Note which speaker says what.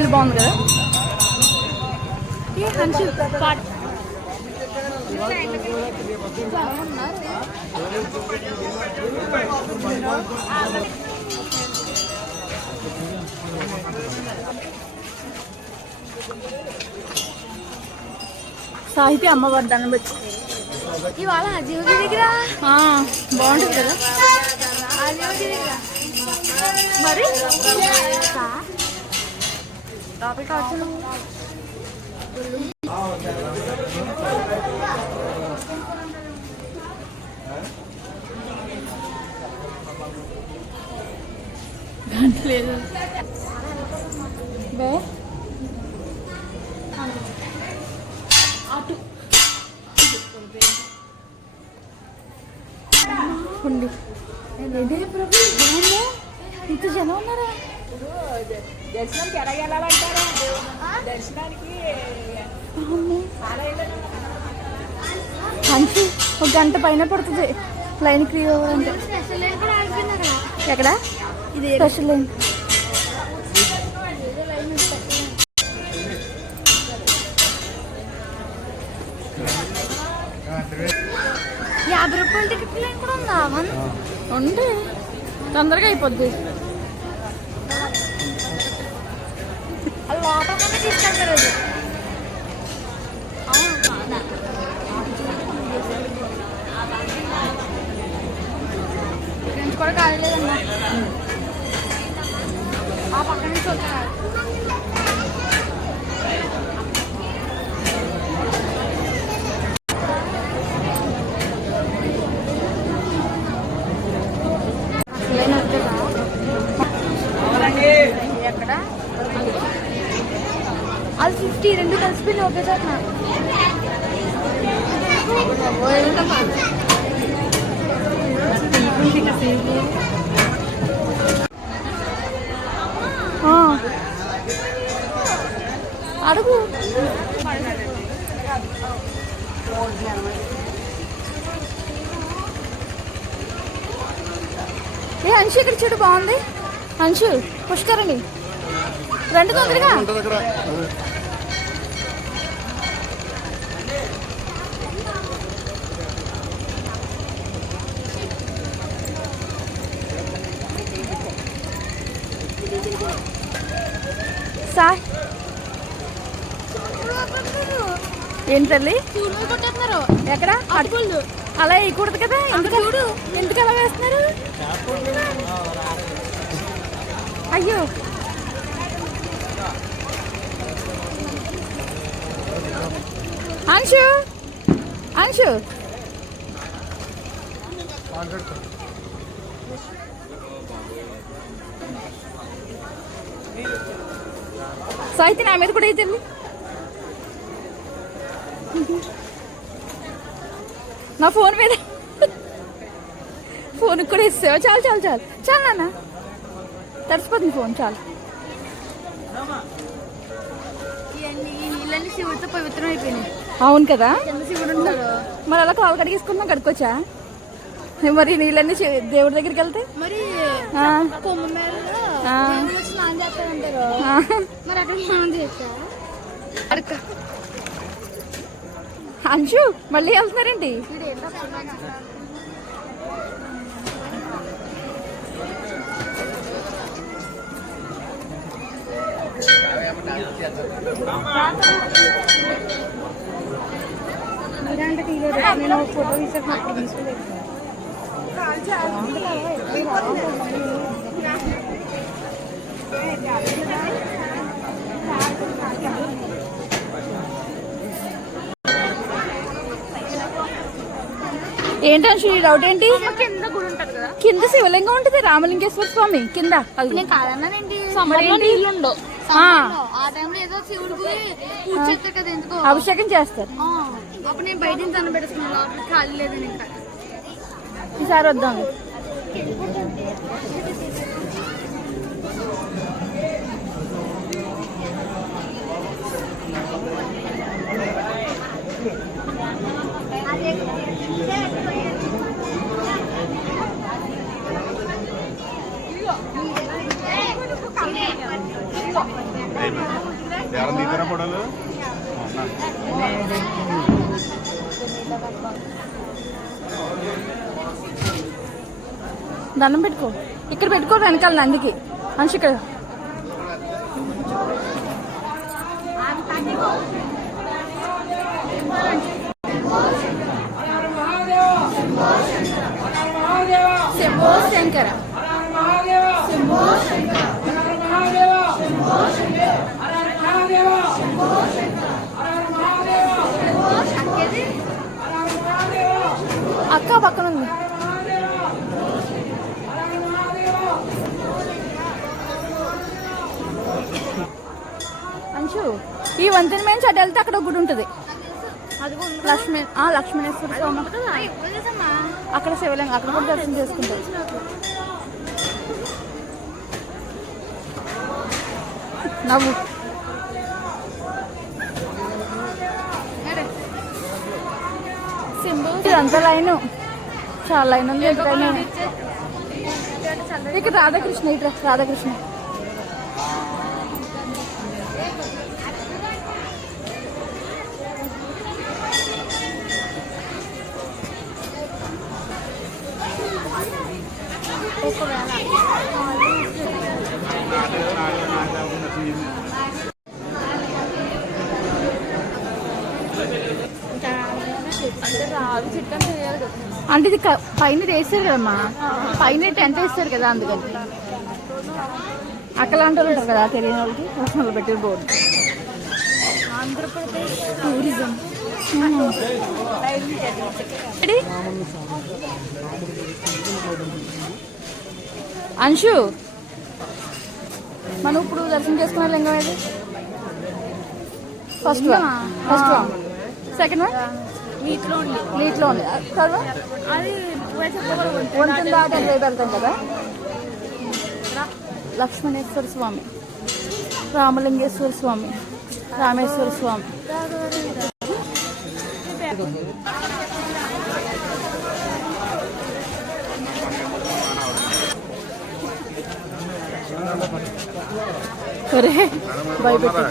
Speaker 1: ఇల్లు బాగుంది కదా. ఏ హన్షు పాట్ సాహితీ అమ్మవారి దండం పెట్టి.
Speaker 2: ఇవాళ అజీవుడి దగ్గర?
Speaker 1: బాగుంటుంది కదా. మరి?
Speaker 2: టాపిక్ వచ్చి
Speaker 1: గంట లేదు బే అటు ఇదే ప్రభు? ఇంత జనం ఉన్నారా
Speaker 3: దర్శనానికి ఎలా వెళ్ళాలంటారా? దర్శనానికి
Speaker 1: మంచి ఒక గంట పైన పడుతుంది. లైన్ క్లియర్ అవ్వాలంటే. ఎక్కడ? ఇది స్పెషల్ లైన్.
Speaker 2: యాభై రూపాయల టికెట్ లైన్ కూడా ఉందా వన్
Speaker 1: ఉంది తొందరగా అయిపోద్ది.
Speaker 2: అది తీసుకెళ్తారు అది అవును కాదా ఫ్రెండ్స్ కూడా కాలేదమ్మా ఆ పక్కన నుంచి వస్తున్నారు
Speaker 1: లైన్ వస్తుందా ఎక్కడ
Speaker 2: అది ఫిఫ్టీ రెండు పిల్లలు ఒకే చోట
Speaker 1: అడుగు. ఏ అంశు ఇక్కడ చూడు బాగుంది. అంశు పుష్కరణి. రెండు తొందరగా
Speaker 4: ఉంటుంది అక్కడ
Speaker 1: సార్ ఏంటి తల్లి? ఎక్కడ? అలా వేయకూడదు కదా? ఎందుకు అలా వేస్తున్నారు? అయ్యో. అంశు! అంశు! సాహిత్య నా మీద కూడా అయితే నా ఫోన్ మీద ఫోన్ కూడా ఇస్తావా? చాలు చాలు చాలు. చాలు నాన్న. తడిసిపోతుంది ఫోన్ చాలు.
Speaker 2: శివుడితో పవిత్రం అయిపోయినాయి.
Speaker 1: అవును కదా?
Speaker 2: శివుడు ఉంటాడు.
Speaker 1: మరి అలా కాలు కడిగేసుకున్నాం కడుక్కోవచ్చా? మరి నీళ్ళన్నీ దేవుడి దగ్గరికి వెళ్తే?
Speaker 2: మరి. మరి అక్కడ
Speaker 1: అంశు మళ్ళీ వెళ్తున్నారండి.
Speaker 2: వీడు
Speaker 1: తీయలేదు నేను ఫోటో తీసేటప్పుడు తీసుకోలేదు ఈ డౌట్ ఏంటి?
Speaker 2: కింద గుడి ఉంటుంది కదా.
Speaker 1: కింద శివలింగం ఉంటుంది రామలింగేశ్వర స్వామి కింద. అది
Speaker 2: నేను కాదన్నానండి
Speaker 1: సమ్మర్లో
Speaker 2: నీళ్ళు ఉండవు.
Speaker 1: ఆ.
Speaker 2: ఆ టైంలో ఏదో శివుడికి పూజ చేస్తారు కదా ఎందుకో.
Speaker 1: అభిషేకం చేస్తారు.
Speaker 2: ఆ, అప్పుడు నేను బయట నుంచి అన్న పెట్టుకున్నాను లోపల ఖాళీ లేదు ఇంకా.
Speaker 1: ఈసారి వద్దాం.
Speaker 4: ఎవరు తీసారా ఫోటోలు
Speaker 1: దండం పెట్టుకో. ఇక్కడ పెట్టుకో వెనకాల నందికి. మనిషి ఇక్కడ. శంభో శంకర. అక్క పక్కన ఉంది. అంశు ఈ వంతెన మీద అటు వెళ్తే అక్కడ ఒక గుడి ఉంటుంది. లక్ష్మీ ఆ, లక్ష్మణేశ్వర స్వామి. అక్కడ శివలింగం అక్కడ కూడా దర్శనం చేసుకుంటారు. నవ్వు. ఇదంతా లైన్. చాలా లైన్ ఉంది ఇక్కడ రాధాకృష్ణ ఇట్లా రాధాకృష్ణ. అంటే ఇది పైన వేస్తారు కదమ్మా. పైన టెంట్ వేస్తారు కదా అందుకని. అక్కలాంటి వాళ్ళు ఉంటారు కదా తెలియని వాళ్ళకి వాళ్ళు పెట్టిన బోర్డు. ఆంధ్రప్రదేశ్ టూరిజం? అంశు. మనం ఇప్పుడు దర్శనం చేసుకున్న లింగం ఏది? First one first one second one నీటిలో ఉంది
Speaker 2: చెప్పకూడదు
Speaker 1: వంతెన దాటి రేపు వెళ్తాం కదా? లక్ష్మణేశ్వర స్వామి. రామలింగేశ్వర స్వామి. రామేశ్వర స్వామి. ఒరే. భయపెట్టి